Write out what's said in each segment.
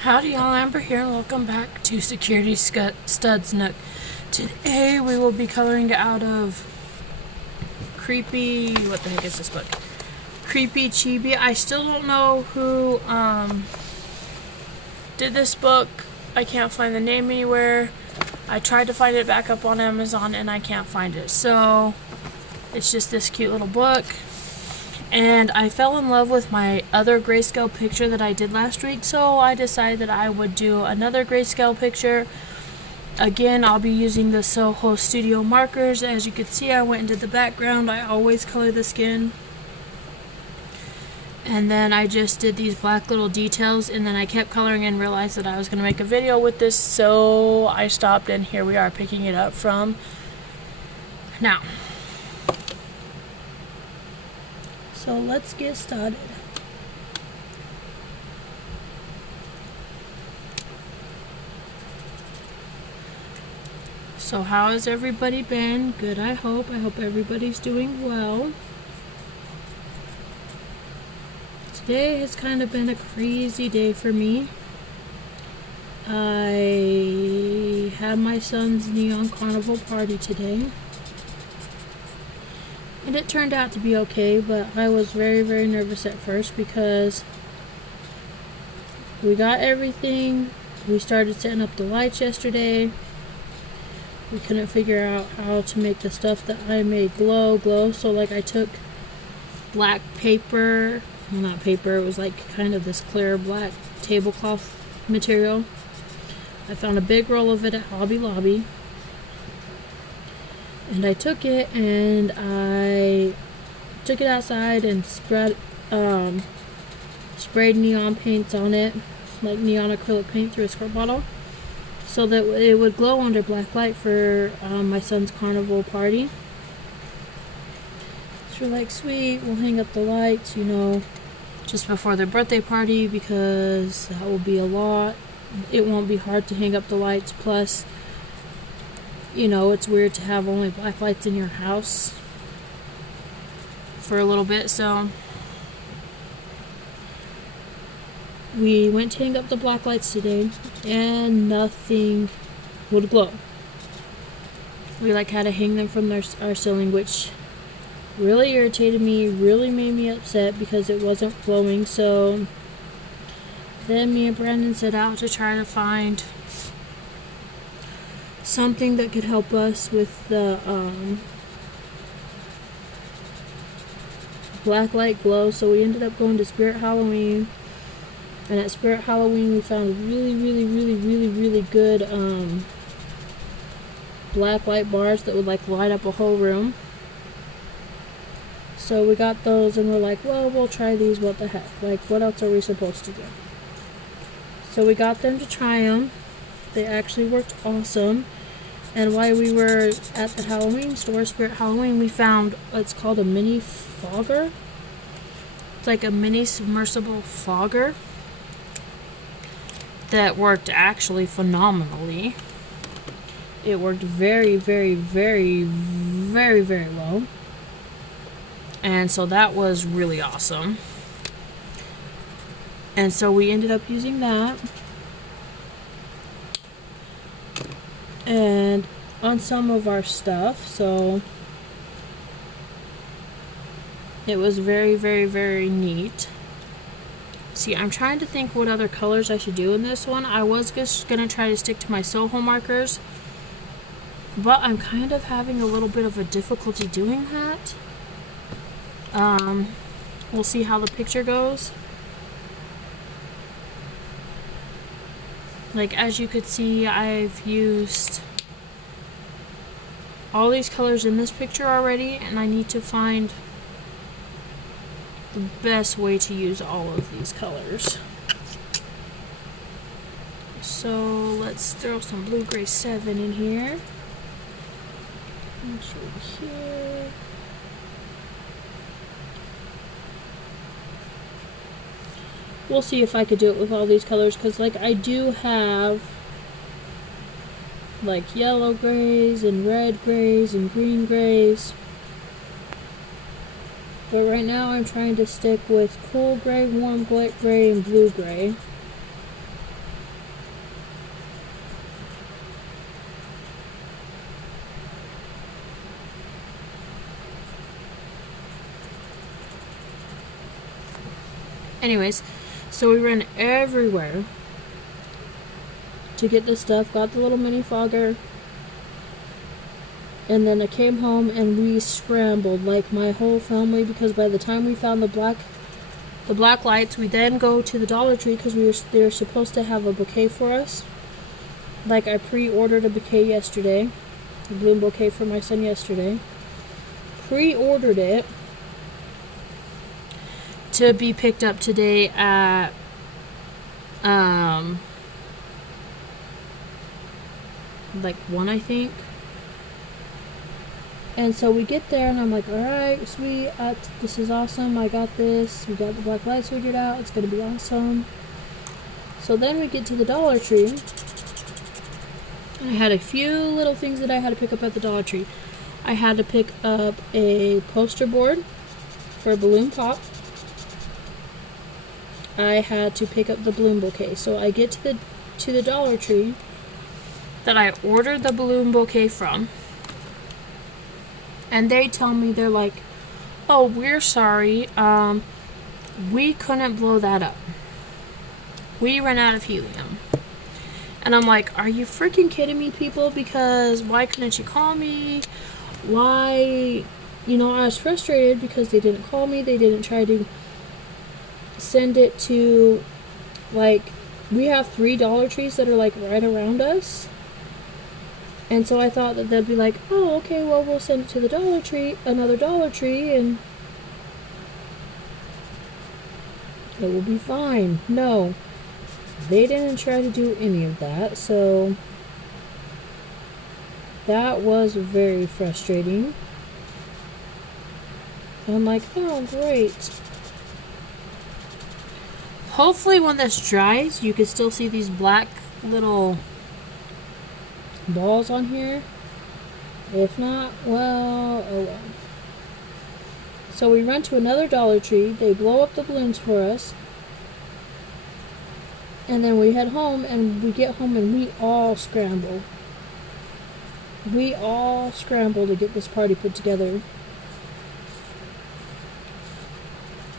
Howdy y'all, Amber here and welcome back to Security Studs Nook. Today we will be coloring out of Creepy, what the heck is this book? Creepy Chibi. I still don't know who did this book. I can't find the name anywhere. I tried to find it back up on Amazon and I can't find it. So it's just this cute little book. And I fell in love with my other grayscale picture that I did last week, so I decided that I would do another grayscale picture. Again, I'll be using the Soho Studio markers. As you can see, I went into the background. I always color the skin. And then I just did these black little details, and then I kept coloring and realized that I was going to make a video with this, so I stopped, and here we are picking it up from now. So let's get started. So how has everybody been? Good, I hope. I hope everybody's doing well. Today has kind of been a crazy day for me. I had my son's neon carnival party today. And it turned out to be okay, but I was very, very nervous at first because we got everything. We started setting up the lights yesterday. We couldn't figure out how to make the stuff that I made glow. So like I took black paper, well not paper, it was like kind of this clear black tablecloth material. I found a big roll of it at Hobby Lobby. And I took it and I took it outside and sprayed neon paints on it, like neon acrylic paint through a squirt bottle, so that it would glow under black light for my son's carnival party. So we're like, sweet, we'll hang up the lights, you know, just before their birthday party because that will be a lot. It won't be hard to hang up the lights, plus you know, it's weird to have only black lights in your house for a little bit, so we went to hang up the black lights today and nothing would glow. We like had to hang them from our ceiling, which really irritated me, really made me upset because it wasn't glowing. So then me and Brandon set out to try to find something that could help us with the black light glow. So we ended up going to Spirit Halloween, and at Spirit Halloween we found really good black light bars that would like light up a whole room. So we got those and we're like, well, we'll try these, what the heck, like what else are we supposed to do? So we got them to try them. They actually worked awesome. And while we were at the Halloween store, Spirit Halloween, we found what's called a mini fogger. It's like a mini submersible fogger that worked actually phenomenally. It worked very well. And so that was really awesome. And so we ended up using that. And on some of our stuff, so it was very neat. See, I'm trying to think what other colors I should do in this one. I was just gonna try to stick to my Soho markers, but I'm kind of having a little bit of a difficulty doing that. We'll see how the picture goes. Like, as you could see, I've used all these colors in this picture already, and I need to find the best way to use all of these colors. So let's throw some blue gray 7 in here. Here. We'll see if I could do it with all these colors, because like I do have like yellow grays and red grays and green grays. But right now I'm trying to stick with cool gray, warm gray, and blue gray. Anyways, so we ran everywhere to get this stuff. Got the little mini fogger. And then I came home and we scrambled, like my whole family, because by the time we found the black lights, we then go to the Dollar Tree because they were supposed to have a bouquet for us. Like, I pre-ordered a bouquet yesterday, a bloom bouquet for my son yesterday. Pre-ordered it to be picked up today at like 1, I think. And so we get there, and I'm like, alright, sweet, this is awesome, I got this, we got the black lights figured out, it's going to be awesome. So then we get to the Dollar Tree, and I had a few little things that I had to pick up at the Dollar Tree. I had to pick up a poster board for a balloon pop. I had to pick up the balloon bouquet. So I get to the Dollar Tree that I ordered the balloon bouquet from. And they tell me, they're like, oh, we're sorry, we couldn't blow that up. We ran out of helium. And I'm like, are you freaking kidding me, people? Because why couldn't you call me? Why? You know, I was frustrated because they didn't call me. They didn't try to send it to, like, we have 3 Dollar Trees that are, like, right around us. And so I thought that they'd be like, oh, okay, well, we'll send it to the Dollar Tree, another Dollar Tree, and it will be fine. No, they didn't try to do any of that, so that was very frustrating. I'm like, oh, great. Hopefully when this dries, you can still see these black little balls on here. If not, well, oh well. So we run to another Dollar Tree. They blow up the balloons for us. And then we head home, and we get home, and we all scramble. We all scramble to get this party put together.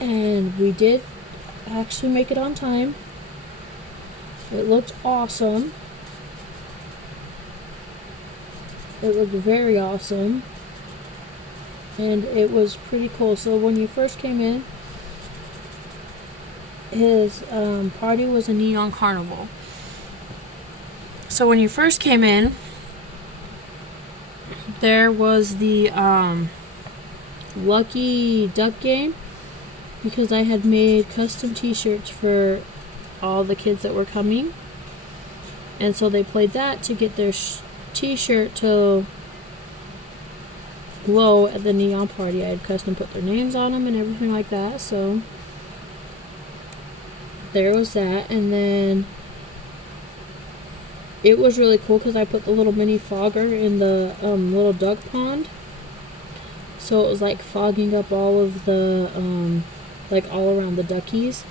And we did actually make it on time. It looked awesome. It looked very awesome. And it was pretty cool. So when you first came in, his party was a neon carnival. So when you first came in, there was the Lucky Duck game, because I had made custom t-shirts for all the kids that were coming. And so they played that to get their t-shirt to glow at the neon party. I had custom put their names on them and everything like that. So there was that. And then it was really cool because I put the little mini fogger in the little duck pond. So it was like fogging up all of the like all around the duckies.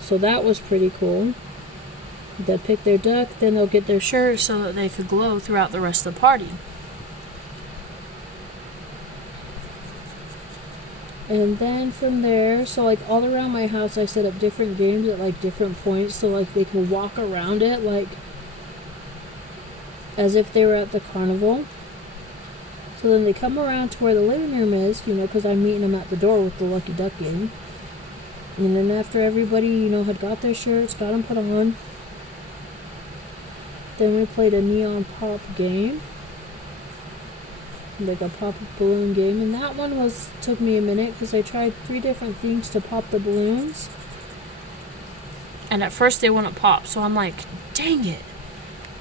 So that was pretty cool. They'll pick their duck, then they'll get their shirt so that they could glow throughout the rest of the party. And then from there, so like all around my house, I set up different games at like different points, so like they could walk around it like as if they were at the carnival. So then they come around to where the living room is, you know, because I'm meeting them at the door with the Lucky Duck game. And then after everybody, you know, had got their shirts, got them put on, then we played a neon pop game, like a pop balloon game, and that one took me a minute because I tried 3 different things to pop the balloons, and at first they wouldn't pop. So I'm like, dang it!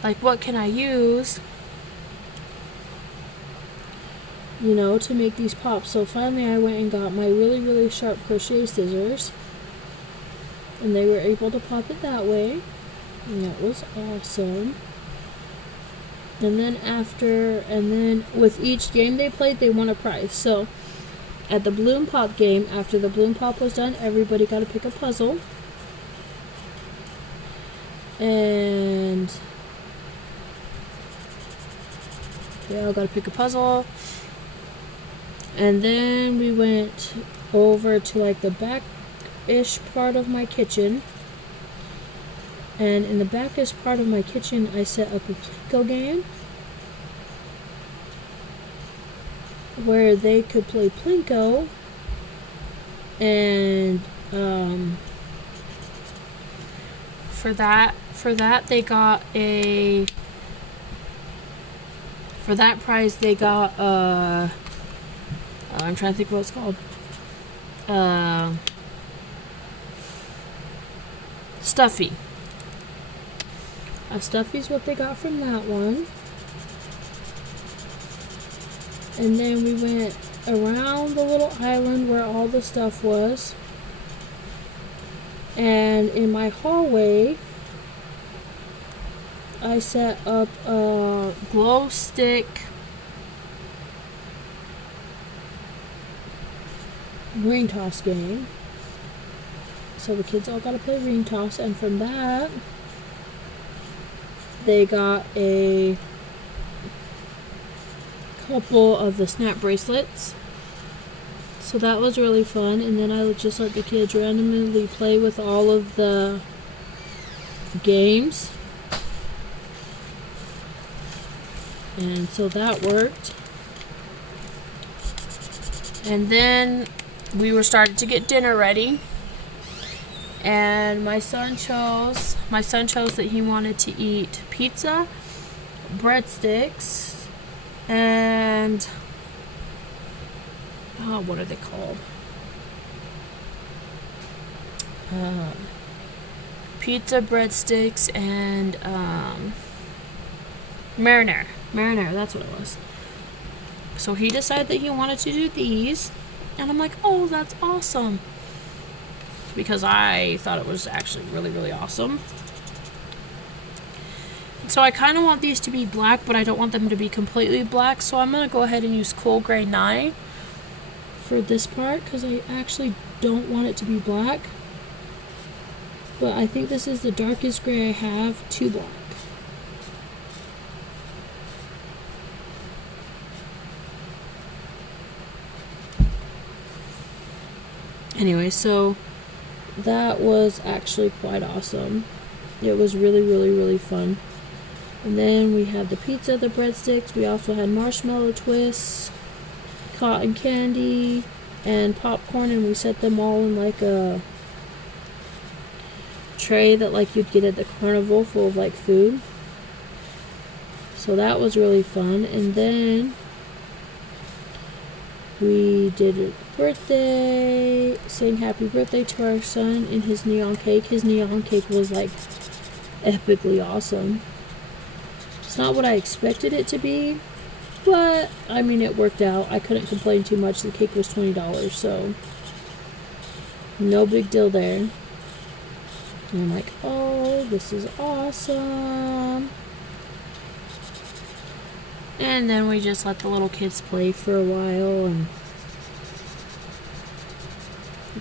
Like, what can I use, you know, to make these pop? So finally, I went and got my really, really sharp crochet scissors, and they were able to pop it that way, and that was awesome. And then with each game they played, they won a prize. So at the balloon pop game, after the balloon pop was done, everybody got to pick a puzzle. And they all got to pick a puzzle. And then we went over to like the back back-ish part of my kitchen. And in the back-ish part of my kitchen, I set up a Plinko game where they could play Plinko, and for that they got a, for that prize they got I'm trying to think of what it's called, Stuffy. A Stuffy's what they got from that one. And then we went around the little island where all the stuff was. And in my hallway, I set up a glow stick ring toss game. So the kids all got to play ring toss, and from that, they got a couple of the snap bracelets. So that was really fun. And then I would just let the kids randomly play with all of the games. And so that worked. And then we were starting to get dinner ready. And my son chose that he wanted to eat pizza, breadsticks, and what are they called? Pizza, breadsticks, and marinara. Marinara, that's what it was. So he decided that he wanted to do these, and I'm like, oh, that's awesome. Because I thought it was actually really, really awesome. So I kind of want these to be black, but I don't want them to be completely black. So I'm going to go ahead and use Cool Gray 9 for this part, because I actually don't want it to be black. But I think this is the darkest gray I have to black. Anyway, so that was actually quite awesome. It was really, really, really fun. And then we had the pizza, the breadsticks. We also had marshmallow twists, cotton candy, and popcorn. And we set them all in like a tray that like you'd get at the carnival, full of like food. So that was really fun. And then we did a birthday, sang happy birthday to our son in his neon cake. His neon cake was like epically awesome. It's not what I expected it to be, but I mean, it worked out. I couldn't complain too much. The cake was $20, so no big deal there. And I'm like, oh, this is awesome. And then we just let the little kids play for a while, and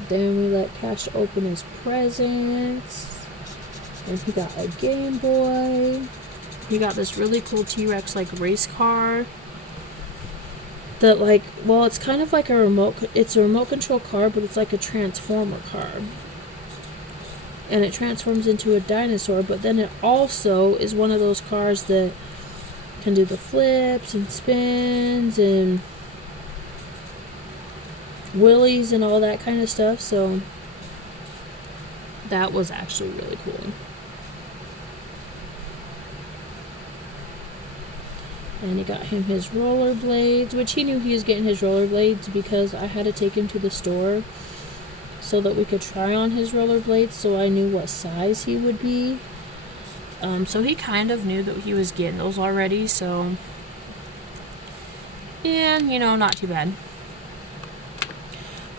then we let Cash open his presents. And he got a Game Boy. He got this really cool T-Rex like race car. That like, well, it's kind of like a remote control car, but it's like a transformer car. And it transforms into a dinosaur, but then it also is one of those cars that can do the flips and spins and wheelies and all that kind of stuff. So that was actually really cool. And he got him his rollerblades, which he knew he was getting his rollerblades because I had to take him to the store so that we could try on his rollerblades, so I knew what size he would be. So he kind of knew that he was getting those already, so, and you know, not too bad.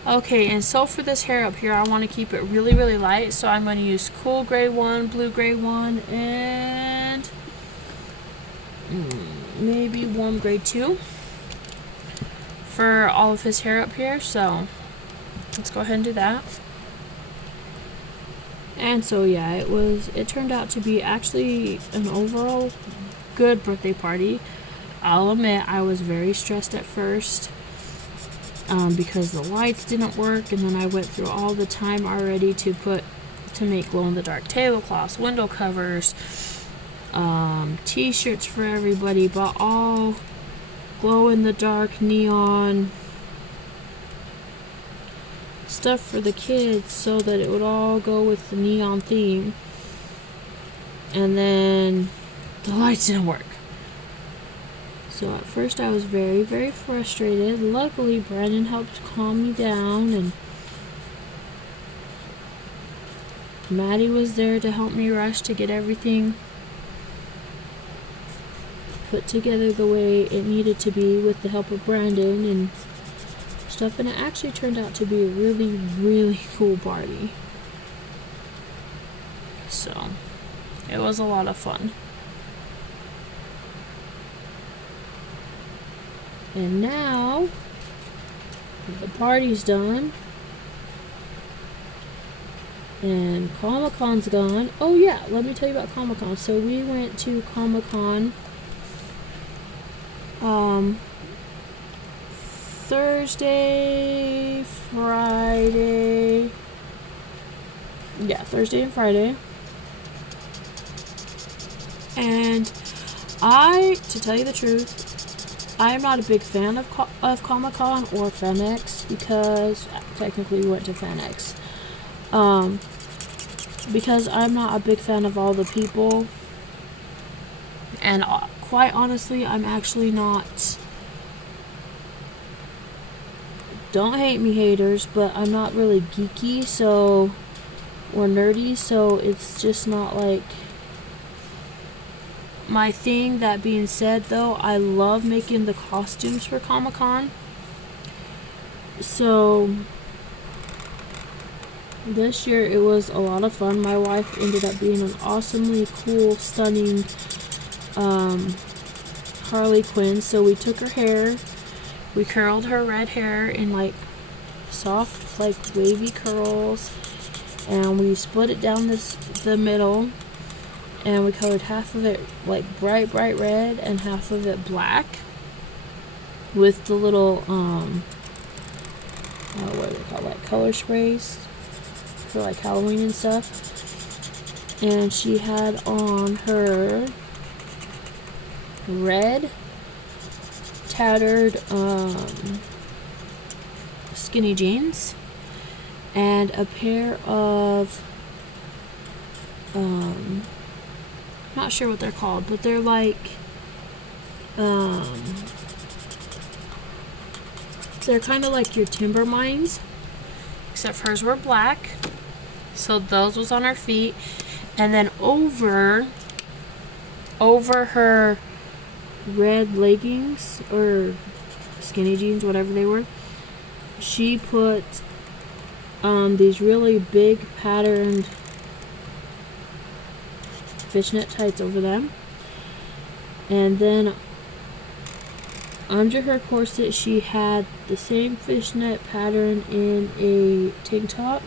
Okay, and so for this hair up here, I want to keep it really, really light, so I'm going to use Cool Gray 1, Blue Gray 1, and maybe Warm Gray 2 for all of his hair up here. So let's go ahead and do that. And so yeah, it turned out to be actually an overall good birthday party. I'll admit I was very stressed at first because the lights didn't work, and then I went through all the time already to make glow-in-the-dark tablecloths, window covers, t-shirts for everybody, but all glow-in-the-dark neon stuff for the kids so that it would all go with the neon theme. And then the lights didn't work. So at first I was very, very frustrated. Luckily, Brandon helped calm me down, and Maddie was there to help me rush to get everything put together the way it needed to be with the help of Brandon and stuff. And it actually turned out to be a really, really cool party. So it was a lot of fun. And now the party's done and Comic-Con's gone. Oh yeah, let me tell you about Comic-Con. So we went to Comic-Con Thursday, Friday. Yeah, Thursday and Friday. And to tell you the truth, I am not a big fan of Comic-Con or FanX, because technically we went to FanX. Because I'm not a big fan of all the people, and quite honestly, I'm actually not. Don't hate me, haters, but I'm not really geeky, or nerdy, so it's just not like my thing. That being said, though, I love making the costumes for Comic-Con. So this year it was a lot of fun. My wife ended up being an awesomely cool, stunning Harley Quinn. So we took her hair, we curled her red hair in like soft, like wavy curls, and we split it down the middle, and we colored half of it like bright red and half of it black with the little what do they call, like color sprays for like Halloween and stuff. And she had on her red tattered skinny jeans and a pair of not sure what they're called, but they're like they're kind of like your timber mines, except hers were black. So those was on her feet, and then over her red leggings or skinny jeans, whatever they were, she put these really big patterned fishnet tights over them. And then under her corset she had the same fishnet pattern in a tank top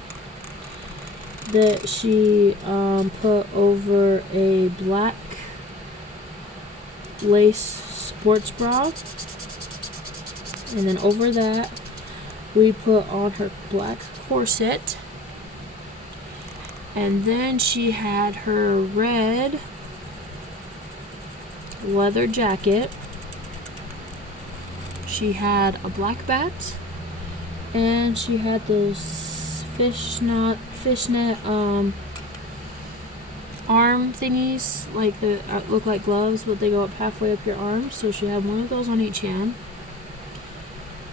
that she put over a black lace sports bra. And then over that we put on her black corset. And then she had her red leather jacket. She had a black bat, and she had those fishnet arm thingies, like the look like gloves, but they go up halfway up your arm. So she had one of those on each hand.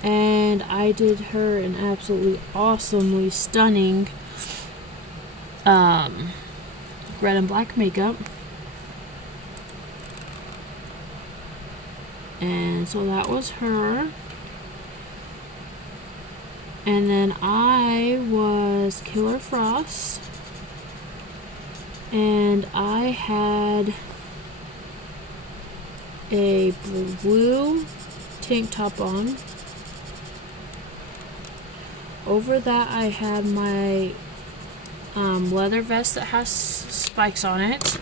And I did her an absolutely awesomely stunning red and black makeup. And so that was her. And then I was Killer Frost, and I had a blue tank top on. Over that I had my leather vest that has spikes on it.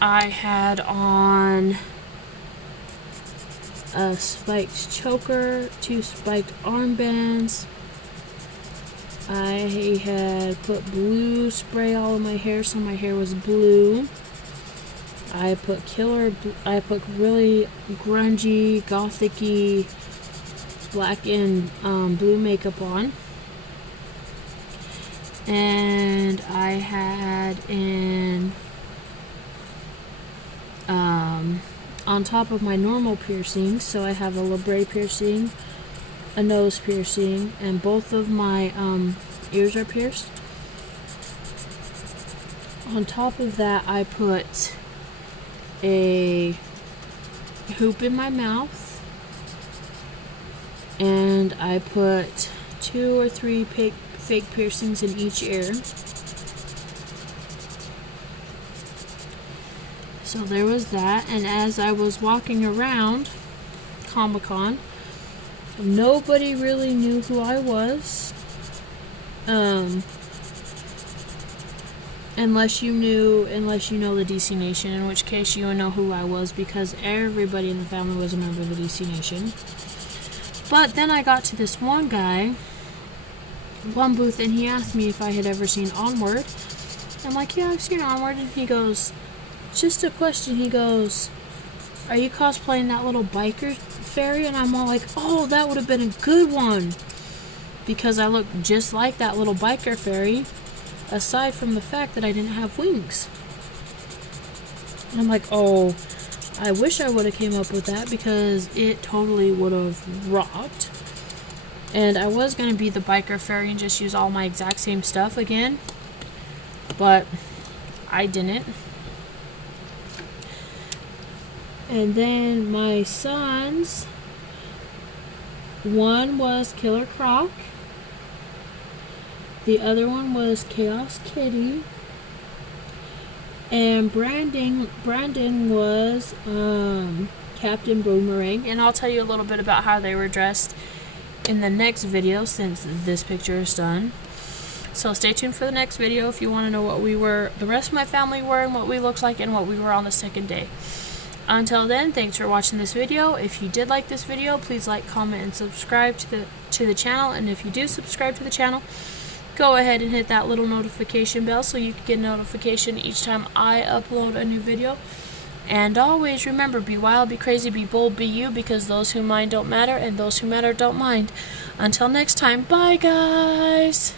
I had on a spiked choker, 2 spiked armbands. I had put blue spray all in my hair so my hair was blue. I put really grungy, gothic-y black and blue makeup on. And I had on top of my normal piercings, so I have a labret piercing, a nose piercing, and both of my ears are pierced. On top of that, I put a hoop in my mouth, and I put 2 or 3 fake piercings in each ear. So there was that, and as I was walking around Comic-Con, nobody really knew who I was, unless you know the DC Nation, in which case you would know who I was because everybody in the family was a member of the DC Nation. But then I got to this one guy, one booth, and he asked me if I had ever seen Onward. I'm like, yeah, I've seen Onward. And he goes, just a question, he goes, are you cosplaying that little biker fairy? And I'm all like, oh, that would have been a good one, because I look just like that little biker fairy, aside from the fact that I didn't have wings. And I'm like, oh, I wish I would have came up with that, because it totally would have rocked. And I was going to be the biker fairy and just use all my exact same stuff again, but I didn't. And then my sons, one was Killer Croc, the other one was Chaos Kitty, and Brandon was Captain Boomerang. And I'll tell you a little bit about how they were dressed in the next video, since this picture is done. So stay tuned for the next video if you want to know what the rest of my family were, and what we looked like, and what we were on the second day. Until then, thanks for watching this video. If you did like this video, please like, comment, and subscribe to the channel. And if you do subscribe to the channel, go ahead and hit that little notification bell so you can get a notification each time I upload a new video. And always remember, be wild, be crazy, be bold, be you, because those who mind don't matter, and those who matter don't mind. Until next time, bye guys!